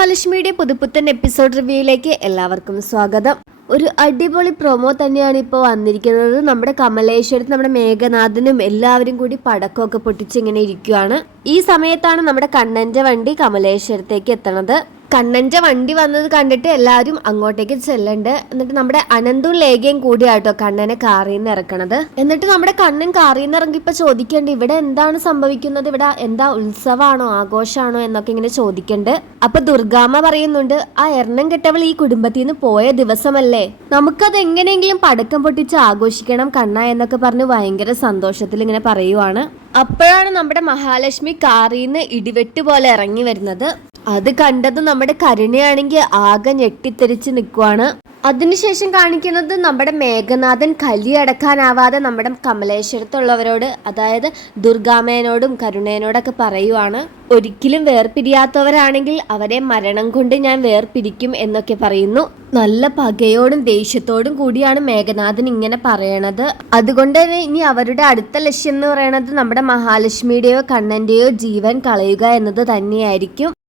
മഹാലക്ഷ്മിയുടെ പുതുപുത്തൻ എപ്പിസോഡ് റിവ്യൂയിലേക്ക് എല്ലാവർക്കും സ്വാഗതം. ഒരു അടിപൊളി പ്രൊമോ തന്നെയാണ് ഇപ്പോൾ വന്നിരിക്കുന്നത്. നമ്മുടെ കമലേശ്വരത്ത് നമ്മുടെ മേഘനാഥനും എല്ലാവരും കൂടി പടക്കമൊക്കെ പൊട്ടിച്ച് ഇങ്ങനെ ഇരിക്കുകയാണ് ഈ സമയത്താണ് നമ്മുടെ കണ്ണന്റെ വണ്ടി കമലേശ്വരത്തേക്ക് എത്തണത്. കണ്ണന്റെ വണ്ടി വന്നത് കണ്ടിട്ട് എല്ലാവരും അങ്ങോട്ടേക്ക് ചെല്ലണ്ട്. എന്നിട്ട് നമ്മുടെ അനന്തും ലേഖയും കൂടിയാട്ടോ കണ്ണനെ കാറിൽ നിന്ന് ഇറക്കണത്. എന്നിട്ട് നമ്മുടെ കണ്ണൻ കാറിൽ നിന്ന് ഇറങ്ങിയപ്പോ ചോദിക്കണ്ട് ഇവിടെ എന്താണ് സംഭവിക്കുന്നത്? ഇവിടെ എന്താ ഉത്സവമാണോ ആഘോഷമാണോ എന്നൊക്കെ ഇങ്ങനെ ചോദിക്കണ്ട്. അപ്പൊ ദുർഗാമ്മ പറയുന്നുണ്ട് ആ എണ്ണം കെട്ടവൾ ഈ കുടുംബത്തിൽ നിന്ന് പോയ ദിവസമല്ലേ? നമുക്കത് എങ്ങനെയെങ്കിലും പടക്കം പൊട്ടിച്ച് ആഘോഷിക്കണം കണ്ണ എന്നൊക്കെ പറഞ്ഞ് ഭയങ്കര സന്തോഷത്തിൽ ഇങ്ങനെ പറയുവാണ്. അപ്പോഴാണ് നമ്മുടെ മഹാലക്ഷ്മി കാറിൽ നിന്ന് ഇടിവെട്ട് പോലെ ഇറങ്ങി വരുന്നത്. അത് കണ്ടത് നമ്മുടെ കരുണയാണെങ്കിൽ ആകെ ഞെട്ടിത്തെറിച്ച് നിൽക്കുവാണ് അതിനുശേഷം കാണിക്കുന്നത് നമ്മുടെ മേഘനാഥൻ കലി അടക്കാനാവാതെ നമ്മുടെ കമലേശ്വരത്തുള്ളവരോട് അതായത് ദുർഗാമേനോടും കരുണേനോടൊക്കെ പറയുവാണ്. ഒരിക്കലും വേർപിരിയാത്തവരാണെങ്കിൽ അവരെ മരണം കൊണ്ട് ഞാൻ വേർപിരിക്കും എന്നൊക്കെ പറയുന്നു. നല്ല പകയോടും ദേഷ്യത്തോടും കൂടിയാണ് മേഘനാഥൻ ഇങ്ങനെ പറയണത്. അതുകൊണ്ട് തന്നെ ഇനി അവരുടെ അടുത്ത ലക്ഷ്യം എന്ന് പറയുന്നത് നമ്മുടെ മഹാലക്ഷ്മിയുടെയോ കണ്ണന്റെയോ ജീവൻ കളയുക എന്നത് തന്നെയായിരിക്കും.